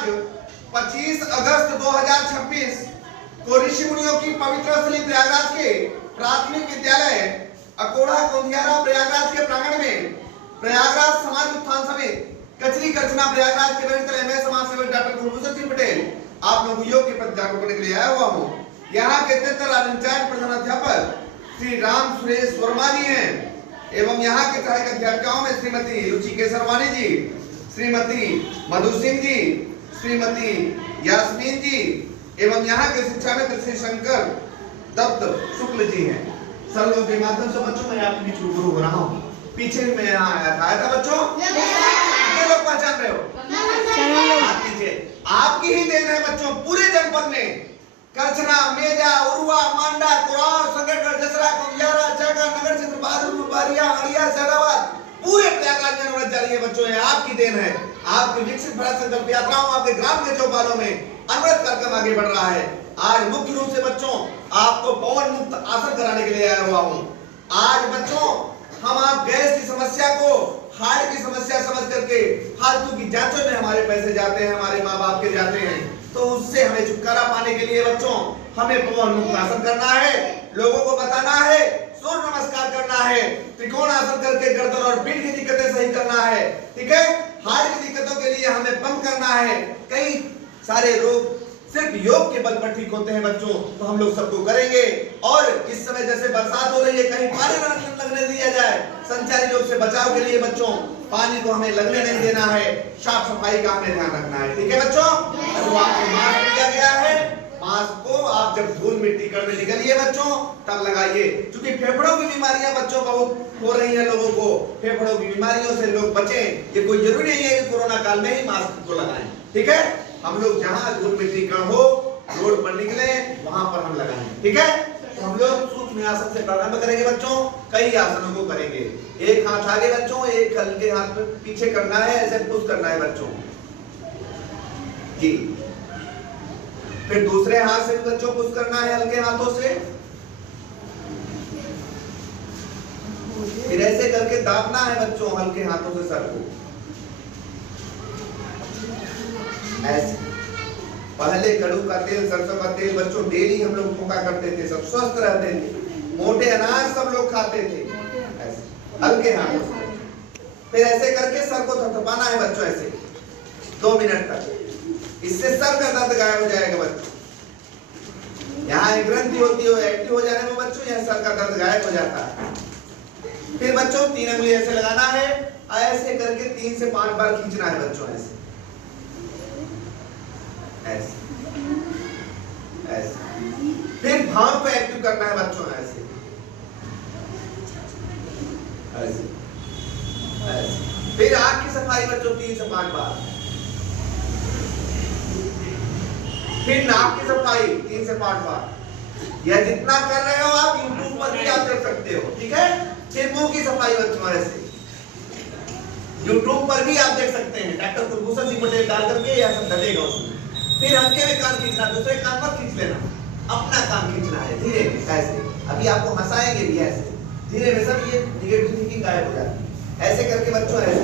आज 25 अगस्त 2026 को ऋषि मुनियों की पवित्र स्थली प्रयागराज के प्राथमिक विद्यालय अकोड़ा कोंधियारा प्रयागराज के प्रांगण में प्रयागराज समाज उत्थान समिति कचरी करछना प्रयागराज के वरिष्ठ एमए समाज सेवक डॉक्टर कुलभूषण सिंह पटेल आप लोगों योग के प्रति जागरूक करने के लिए आया हुआ हूँ। यहाँ के इंचार्ज प्रधान अध्यापक श्री राम सुरेश वर्मा जी हैं एवं यहाँ के सहायक अध्यापिकाओं में श्रीमती रुचि केसरवानी जी, श्रीमती मधु सिंह जी, श्रीमती यास्मीन जी एवं यहाँ के शिक्षा मित्र श्री शंकर दत्त शुक्ल जी हैं। सर्वों के माध्यम से बच्चों मैं आपके बीच रूबरू हो रहा हूँ। पीछे मैं यहाँ आया था बच्चों, कितने लोग पहचान रहे हो? पीछे आपकी ही देन है बच्चों। पूरे जनपद में करछना, मेजा, उरुआ, मांडा, कुरान, संगठगढ़, जसरा, कुंजारा, चाका, नगर क्षेत्र, बहादुरपुर, बारिया, हरिया, सैदाबाद पूरे प्रयागराज में नवरात्र जारी है बच्चों। ये आपकी देन है। आपकी विकसित भारत संकल्प यात्राओं आपके ग्राम के चौपालों में अनवरत कार्यक्रम आगे बढ़ रहा है। आज मुख्य रूप से बच्चों आपको पवन मुक्त आसन कराने के लिए आया हुआ हूँ। आज बच्चों हम आप गैस की समस्या को हार्ट की समस्या समझ करके फालतू की जांचों में हमारे पैसे जाते हैं, हमारे माँ बाप के जाते हैं, तो उससे हमें छुटकारा पाने के लिए बच्चों हमें पवन मुक्त आसन करना है। लोगों को बताना है, सूर्य नमस्कार करना है, त्रिकोण आसन करके गर्दन और पीठ की दिक्कतें सही करना है। ठीक है, हार्ट की दिक्कतों के लिए हमें पंप करना है। कई सारे रोग सिर्फ योग के बल पर ठीक होते हैं बच्चों, तो हम लोग सबको करेंगे। और इस समय जैसे बरसात हो रही है, कहीं पानी न लगने दिया जाए। संचारी रोग से बचाव के लिए बच्चों पानी को हमें लगने नहीं देना है। साफ सफाई का हमें ध्यान रखना है। ठीक है बच्चों, तो आपको मास्क दिया गया है। मास्क को आप जब धूल मिट्टी करने निकलिए बच्चों तब लगाइए, क्योंकि फेफड़ों की बीमारियां बच्चों बहुत हो रही है। लोगों को फेफड़ों की बीमारियों से लोग बचें। ये कोई जरूरी नहीं है कि कोरोना काल में ही मास्क को लगाएं। ठीक है, हम लोग जहां धूल मिट्टी कण हो, रोड पर निकले वहां पर हम लगाएं। ठीक है, तो हम लोग सूक्ष्म आसन से प्रारंभ करेंगे बच्चों। कई आसनों को करेंगे। एक हाथ आगे बच्चों, एक हल्के हाथ पीछे करना है, ऐसे पुश करना है बच्चों जी। फिर दूसरे हाथ से भी बच्चों पुश करना है हल्के हाथों से। फिर ऐसे करके दाबना है बच्चों हल्के हाथों से सर को, ऐसे। पहले कड़ू का तेल, सरसों का तेल बच्चों डेली हम लोग फूंका करते थे, सब स्वस्थ रहते थे। मोटे अनाज सब लोग खाते थे, ऐसे हल्के हाथों से। फिर ऐसे करके सर को थपथपाना है बच्चों ऐसे 2 मिनट तक। इससे सर का दर्द गायब हो जाएगा बच्चों। यहाँ एक ग्रंथि होती है, एक्टिव हो जाने में बच्चों यह सर का दर्द गायब हो जाता है। फिर बच्चों 3 उंगली ऐसे लगाना है, ऐसे करके 3 से 5 बार खींचना है बच्चों ऐसे ऐसे ऐसे। फिर भाव को एक्टिव करना है बच्चों ऐसे ऐसे ऐसे। फिर आंख की सफाई बच्चों 3 से 5 बार। फिर नाक की सफाई 3 से 5 बार। यह जितना कर रहे हो आप YouTube पर भी आप देख सकते हो। ठीक है, फिर मुंह की सफाई बच्चों ऐसे YouTube पर भी आप देख सकते हैं। डॉक्टर कुलभूषण सिंह पटेल डाल करके यह सब डलेगा उसमें। फिर हल्के में कान खींचना, दूसरे कान पर खींच लेना, अपना कान खींचना है धीरे ऐसे। अभी आपको हंसाएंगे भी ऐसे धीरे में, सब ये निगेटिव थिंकिंग गायब हो जाती है। ऐसे करके बच्चों ऐसे।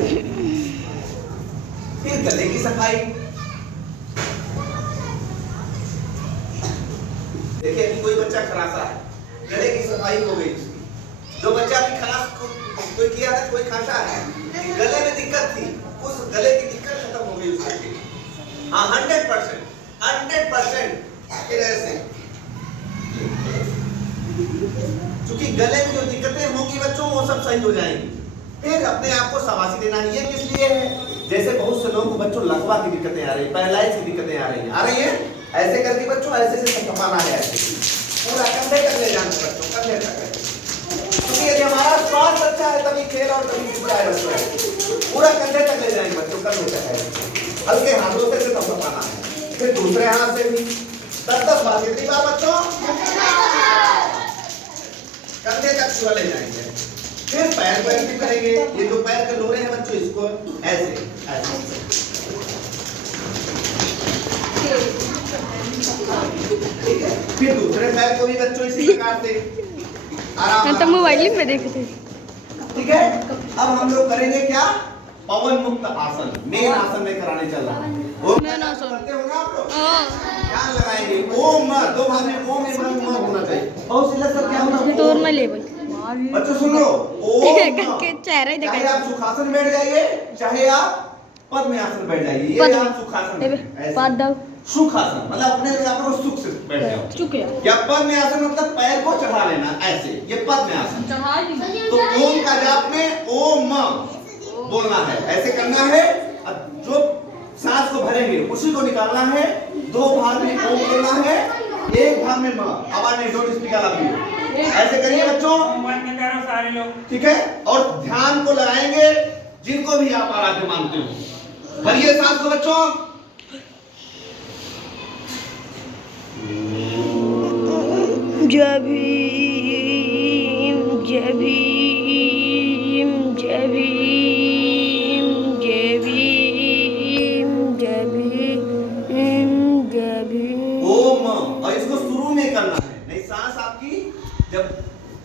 फिर गले की सफाई। देखिए अभी कोई बच्चा खरासा है, गले की सफाई हो गई उसकी। जो बच्चा अभी खरास कोई किया था, कोई खांसा है, गले में दिक्कत थी, उस गले की दिक्कत खत्म हो गई उसकी। हाँ 100%। फिर ऐसे, क्योंकि गले में जो दिक्कतें होंगी बच्चों वो सब सही हो जाएंगी। फिर अपने आप को शाबाशी देना। ये किस लिए है? जैसे बहुत से लोगों को बच्चों लकवा की दिक्कतें आ रही है, पैरालाइज की दिक्कतें आ रही है। ऐसे करके बच्चों ऐसे से थपथपाना है ऐसे, पूरा कंधे तक ले जाना बच्चों, कंधे तक। क्योंकि यदि हमारा स्वास्थ्य अच्छा है तभी खेल और तभी कुछ आए बच्चों। पूरा कंधे तक ले जाएंगे बच्चों, कंधे तक है। हल्के हाथों से थपथपाना है। फिर दूसरे हाथ से भी 10-10 बार। कितनी बार बच्चों? कंधे तक छुआ ले जाएंगे। फिर पैर को एक्टिव करेंगे। ये जो पैर के लोरे हैं बच्चों, इसको ऐसे ऐसे। ठीक है, फिर दूसरे पैर को भी बच्चों इसी प्रकार से आराम तो मोबाइल में देखते। ठीक है, अब हम लोग करेंगे क्या? पवन मुक्त आसन। मेन आसन में कराने चल रहा है। करते हो ना आप लोग? ध्यान लगाएंगे। ओम दो भाग में ओम होना चाहिए। बहुत सीधा सर क्या होना? तोर में ले बच्चों सुन लो, ओम चेहरा ही चाहे आप सुखासन बैठ जाइए, चाहे आप पद्मासन बैठ जाइए। ये आप सुखासन, सुखासन मतलब अपने आप को सुख से बैठ जाओ। या पद्मासन मतलब पैर को चढ़ा लेना ऐसे, ये पद्मासन। तो ओम का जाप में ओम बोलना है, ऐसे करना है। जो सांस को भरेंगे उसी को निकालना है। दो भाग में ओम बोलना है, एक भाग में आवाज नहीं, डोंट स्पीक अलाउड। ऐसे करिए बच्चों, सारे लोग, ठीक है। और ध्यान को लगाएंगे जिनको भी आप आराध्य मानते हो। भरिए सांस को बच्चों। जय भीम, जय भीम, जय भीम, जय भीम, जय भीम, जय भीम। ओम, और इसको शुरू में करना है, नहीं सांस आपकी जब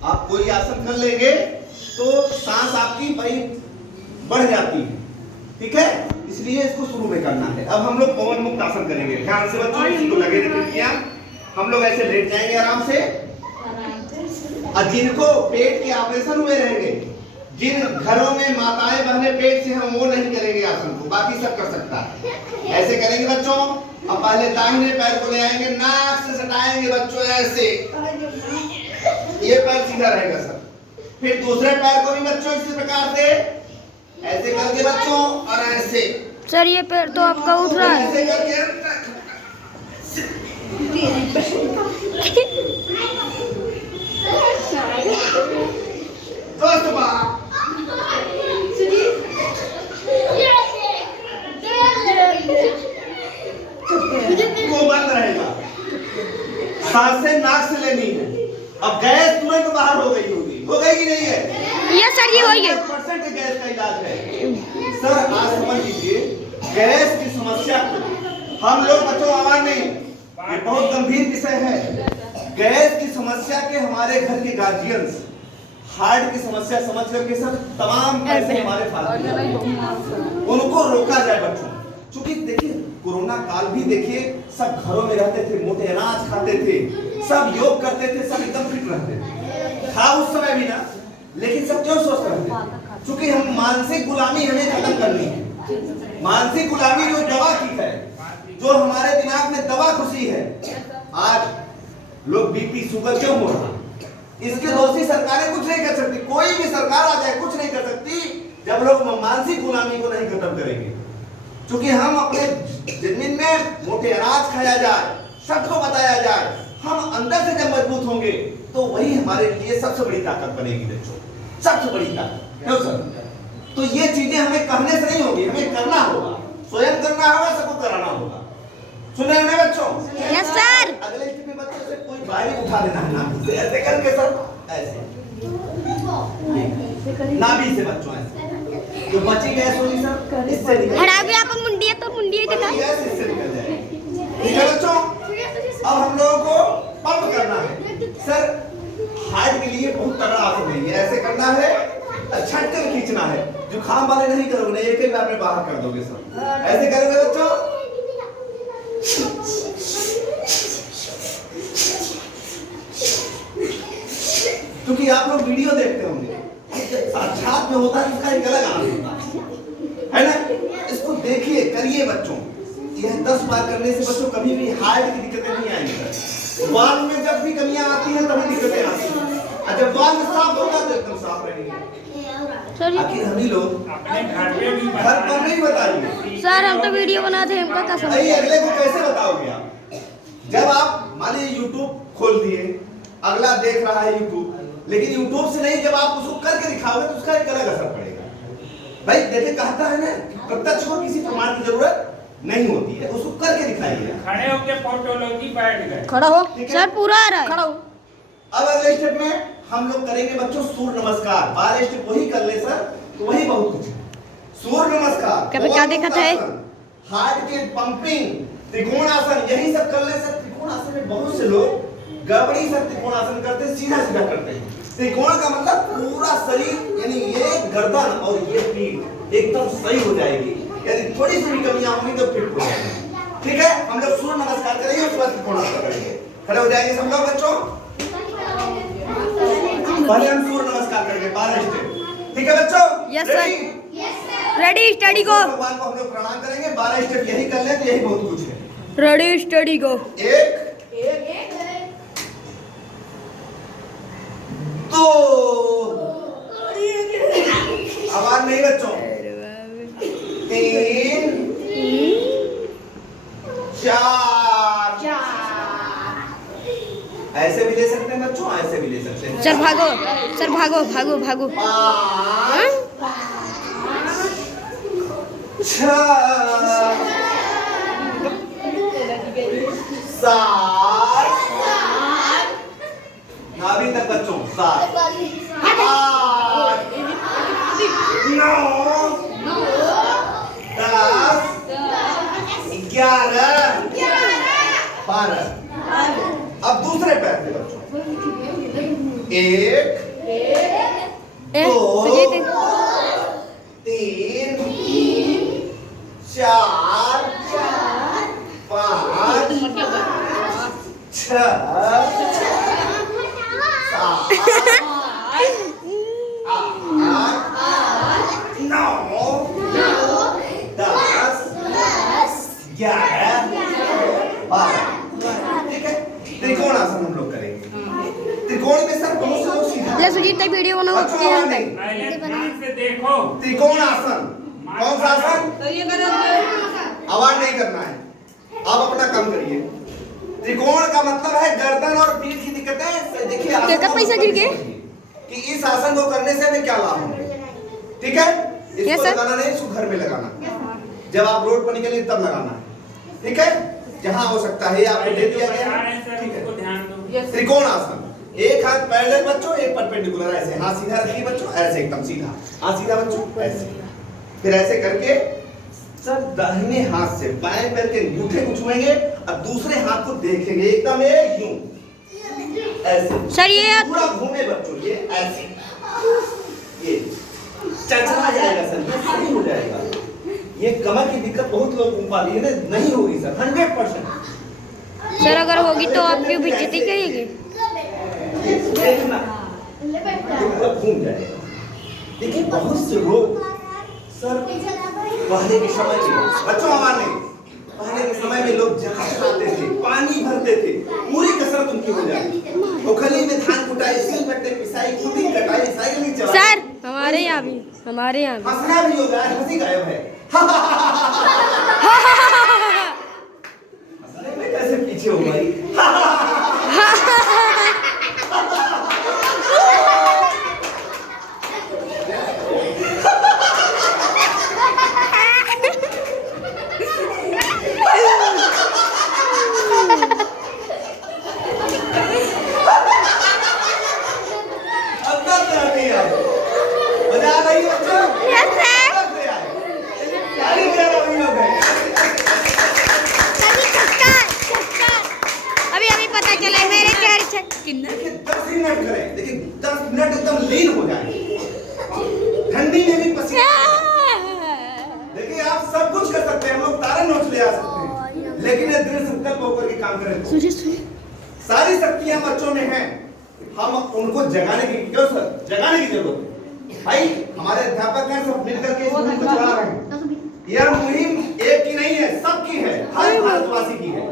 आप कोई आसन कर लेंगे तो सांस आपकी भाई बढ़ जाती है, ठीक है। इसलिए इसको शुरू में करना है। अब हम लोग पवन मुक्त आसन करेंगे। ध्यान से बच्चों, इसको लगे रखिए। हम लोग ऐसे लेट जाएंगे आराम से। और जिनको पेट के ऑपरेशन हुए रहेंगे, जिन घरों में माताएं बहनें पेट से हम वो नहीं करेंगे आसन को, बाकी सब कर सकता है। ऐसे करेंगे बच्चों। अब पहले दाहिने पैर को ले आएंगे, नाक से सटाएंगे बच्चों ऐसे, ये पैर सीधा रहेगा सर। फिर दूसरे पैर को भी बच्चों इसी प्रकार से ऐसे करके बच्चों, और ऐसे। सर ये पैर तो आपका उठ रहा है। ऐसे करके दोस्त वो बंद रहेगा, सांसें नाक से लेनी है। अब गैस तुरंत बाहर हो गई होगी, हो गई कि नहीं है? ये सर ये होगी। 100% गैस का इलाज है सर। आज समझ लीजिए गैस की समस्या को हम लोग बच्चों आवाज नहीं, ये बहुत गंभीर विषय है। गैस की समस्या के हमारे घर के गार्जियंस हार्ट की समस्या समझ करके सब तमाम पैसे हमारे फालतू, उनको रोका जाए बच्चों। क्योंकि देखिए कोरोना काल भी देखिए, सब घरों में रहते थे, मोटे अनाज खाते थे, सब योग करते थे, सब एकदम फिट रहते थे। था उस समय भी ना, लेकिन सब क्यों स्वस्थ रहते? क्योंकि हम मानसिक गुलामी हमें खत्म करनी है। मानसिक गुलामी जो दवा की है, जो हमारे दिमाग में दवा खुशी है। आज लोग बीपी शुगर क्यों हो रहा? इसके दोषी सरकारें कुछ नहीं कर सकती। कोई भी सरकार आ जाए कुछ नहीं कर सकती जब लोग मानसिक गुलामी को नहीं खत्म करेंगे। क्योंकि हम अपने जमीन में मोटे अनाज खाया जाए, सबको बताया जाए, हम अंदर से जब मजबूत होंगे तो वही हमारे लिए सबसे बड़ी ताकत बनेगी बच्चों, सबसे बड़ी ताकत। क्यों सर? तो ये चीजें हमें कहने से नहीं होगी, हमें करना होगा, स्वयं करना होगा, सबको कराना होगा। सुन रहे हैं बच्चों? Yes sir. अगले स्टेप में बच्चों से कोई बारी उठा देना है नाभि से, ऐसे करके सर, ऐसे नाभि से बच्चों ऐसे जो बची गैस होगी सर इससे निकल, हटा भी आप मुंडी है तो मुंडी दिखा, गैस इससे निकल जाएगी। ठीक है बच्चों, अब हम लोगों को पंप करना है सर। हार्ट के लिए बहुत तगड़ा आसन है ये, ऐसे करना है, झटके खींचना है। जुकाम वाले नहीं करोगे, नहीं एक ही बार में बाहर कर दोगे सर। ऐसे करोगे बच्चों, क्योंकि आप लोग वीडियो देखते होंगे, साक्षात में होता है इसका एक अलग आनंद होता है ना। इसको देखिए, करिए बच्चों। यह 10 बार करने से बच्चों कभी भी हार्ट की दिक्कतें नहीं आएंगी। वाल्व में जब भी कमियां आती हैं तभी दिक्कतें आती हैं, और जब वाल्व साफ होगा तो एकदम साफ रहेगी। आखिर हम ही लोग घर पर नहीं बताइए सर, हम तो वीडियो बनाते हैं, हमका क्या समझ? अगले को कैसे बताओगे आप? जब आप मान लीजिए यूट्यूब खोल दिए, अगला देख रहा है यूट्यूब, लेकिन यूट्यूब से नहीं, जब आप उसको करके दिखाओगे तो उसका एक अलग असर पड़ेगा। भाई देखिए कहता है ना, प्रत्यक्ष को किसी प्रमाण की जरूरत नहीं होती है, उसको करके दिखाइए। खड़े होकर फोटोलॉजी बैठ गए, खड़ा हो सर, पूरा आ रहा है, खड़ा हो। अब अगले स्टेप में हम लोग करेंगे बच्चों सूर्य नमस्कार। 12 स्टेप वही कर ले सर, तो वही बहुत कुछ है। सूर्य नमस्कार क्या दिक्कत है? हार्ट के पंपिंग, त्रिकोणासन, यही सब कर ले सर। त्रिकोणासन में बहुत से लोग गड़बड़ी से त्रिकोणासन करते हैं, सीधा सीधा करते हैं। त्रिकोण का मतलब पूरा शरीर, यानी ये गर्दन और ये पीठ एकदम सही हो जाएगी। यदि थोड़ी सी भी कमियां होंगी तो फिट हो जाएगी। हो जाएंगे सब लोग बच्चों। पहले हम सूर्य नमस्कार करेंगे 12 स्टेप, ठीक है बच्चों? Yes sir. रेडी स्टडी गो। भगवान को हम लोग प्रणाम करेंगे, 12 स्टेप यही कर ले तो यही बहुत कुछ है। रेडी स्टडी गो। 1 2 आवाज नहीं बच्चों। 3 4 ऐसे भी ले सकते हैं बच्चों, ऐसे भी ले सकते हैं। सर भागो, सर भागो भागो भागो। 5 6 7 अभी तक बच्चों 7 8 9 10 11 12। अब दूसरे पैर पे बच्चों 1 2 3 4 5 6 त्रिकोण आसन हम लोग करेंगे। त्रिकोण में सर बहुत से लोग सीधा ले सुजीत तक वीडियो बनाओ बच्चों, उसके आवाज अंदर। नहीं। पहले ध्यान से देखो। त्रिकोण आसन कौन सा आसन? आवाज नहीं करना है, आप अपना काम करिए। त्रिकोण का मतलब है गर्दन और पीठ की दिक्कतें। देखिए आसन क्या को पैसा गिर गए? कि इस आसन को करने से हमें क्या लाभ होंगे, ठीक है? Yes, इसको sir. लगाना नहीं, इसको घर में लगाना। जब आप रोड पर निकलें तब लगाना है, ठीक है? जहां हो सकता है आपको दे दिया गया है, ठीक है? ध्यान दो। त्रिकोण आसन, एक हाथ पैरेलल बच्चों, एक परपेंडिकुलर, ऐसे हाथ सीधा रखिए बच्चों, ऐसे एकदम सीधा हाथ सीधा बच्चों, ऐसे। फिर ऐसे करके सर दाहिने हाथ से बाएं पैर के अंगूठे को छुएंगे और दूसरे हाथ को देखेंगे एकदम यूं ऐसे। सर ये पूरा घूमे बच्चों, ये ऐसे, ये चचरा जाएगा सर, ये सही हो जाएगा। ये कमर की दिक्कत बहुत लोगों को पाती है ना, नहीं होगी सर 100%। सर अगर होगी तो आपकी बेइज्जती करेगी। देखना पूरा घूम जाएगा। देखिए बहुत से लोग सर पहले के समय में बच्चों हमारे पहले के समय में लोग जहाज खाते थे, पानी भरते थे, पूरी कसरत उनकी हो जाती। ओखली में धान कुटाई, सिल बट्टे पिसाई, कूटी कटाई, साइकिल चलाई। सर हमारे यहाँ भी हंसना भी हो रहा है, हंसी गायब है। हंसने में कैसे पीछे हो गई? अभी पता चला मेरे चेहरे से देखिए 10 मिनट करें, देखिए 10 मिनट एकदम लीन हो जाए, ठंडी में भी पसीना। देखिए आप सब कुछ कर सकते हैं, हम लोग तारे नोच ले आ सकते हैं, लेकिन ये दृढ़ संकल्प होकर के काम करें। सारी शक्तियां बच्चों में हैं, हम उनको जगाने की क्यों सर जगाने की जरूरत है भाई। हमारे अध्यापक हैं, सब मिलकर के इस मुहिम को चला रहे हैं। यह मुहिम एक की नहीं है, सबकी है, हर भारतवासी की है।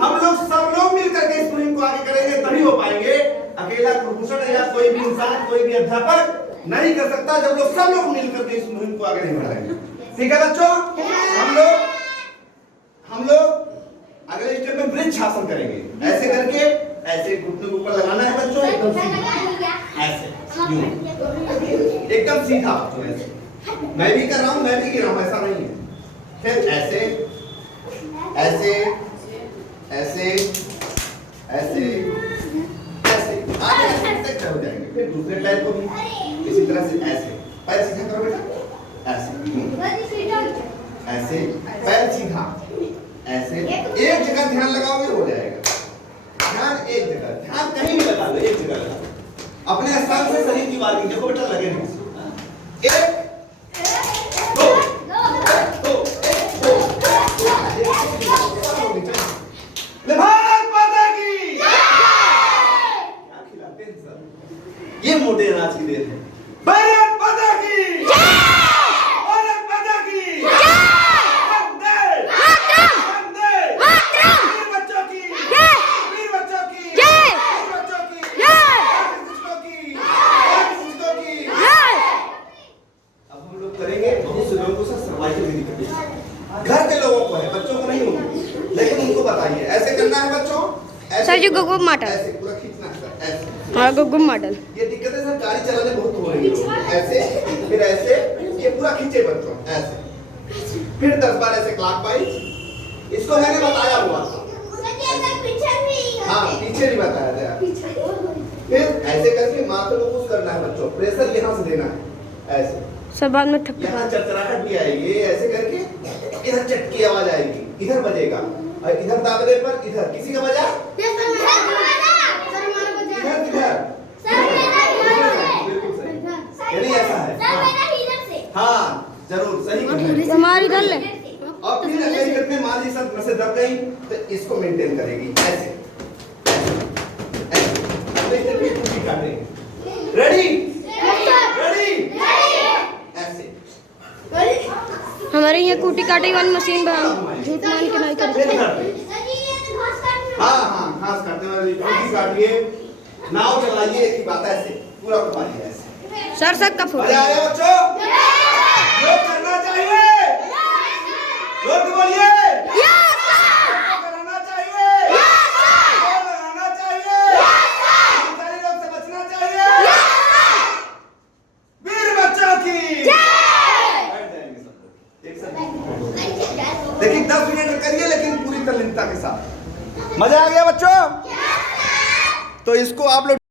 हम लोग सब लोग मिलकर के इस मुहिम को आगे करेंगे तभी हो पाएंगे। अकेला कुलभूषण या कोई भी इंसान, कोई भी अध्यापक नहीं कर सकता जब लोग सब लोग मिलकर के इस मुहिम को आगे नहीं बढ़ाएंगे। ठीक है बच्चों, हम लोग अगले स्टेप में वृक्ष आसन करेंगे। ऐसे करके ऐसे घुटने के ऊपर लगाना है बच्चों, एकदम सीधा, ऐसे यूं एकदम सीधा बच्चों, ऐसे। मैं भी कर रहा हूँ, मैं भी गिर रहा हूँ, ऐसा नहीं है। फिर ऐसे ऐसे ऐसे ऐसे ऐसे आगे तक हो जाएंगे। फिर दूसरे पैर को भी इसी तरह से ऐसे, पैर सीधा करो बेटा, ऐसे ऐसे पैर सीधा, ऐसे एक जगह ध्यान लगाओगे हो जाएगा। ध्यान एक जगह, ध्यान कहीं भी लगा लो, एक जगह लगा लो। अपने स्थान से शरीर की वाली देखो बेटा, लगे नहीं। 1 2 भारत माता की सर जी गुगुम मॉडल। ऐसे पूरा खींचना है सर, ऐसे। हाँ गुगुम मॉडल। ये दिक्कत है सर, गाड़ी चलाने बहुत हो रही है। ऐसे फिर ऐसे, ये पूरा खींचे बच्चों, ऐसे फिर 10 बार ऐसे क्लॉकवाइज। इसको मैंने बताया हुआ था। हाँ पीछे भी बताया था। फिर ऐसे करके माथे को पुश करना है बच्चों, प्रेशर यहाँ से देना है ऐसे। सब बाद में ठप। यहाँ चरचराहट भी आएगी, ऐसे करके इधर चटकी आवाज आएगी, इधर बजेगा और इधर दाबने पर इधर किसी का बजा, इधर किधर, बिल्कुल सही, यानी ऐसा है। हाँ जरूर सही कहा। हमारी इधर ले। और फिर अगले स्टेप में मान ली सब नसें दब गई तो इसको मेंटेन करेगी ऐसे, ऐसे। अगले स्टेप में टूटी काटेंगे। रेडी रेडी ऐसे। हमारे यहाँ कूटी काटे वाली मशीन बना, झूठ मान के नहीं फिर करते। इधर पे। हाँ घास काटने वाली टूटी काटिए, नाव चलाइए, एक ही बात है ऐसे पूरा घुमाइए ऐसे। सर सर का फोटो। मजा आया बच्चों? योग करना चाहिए, योग बोलिए। कराना चाहिए, दौड़ लगाना चाहिए, बीमारी रोग से बचना चाहिए। वीर बच्चों की बैठ जाएंगे सब लोग एक साथ। देखिए 10 मिनट करिए लेकिन पूरी तल्लीनता के साथ। मजा आ गया बच्चों? तो इसको आप लोग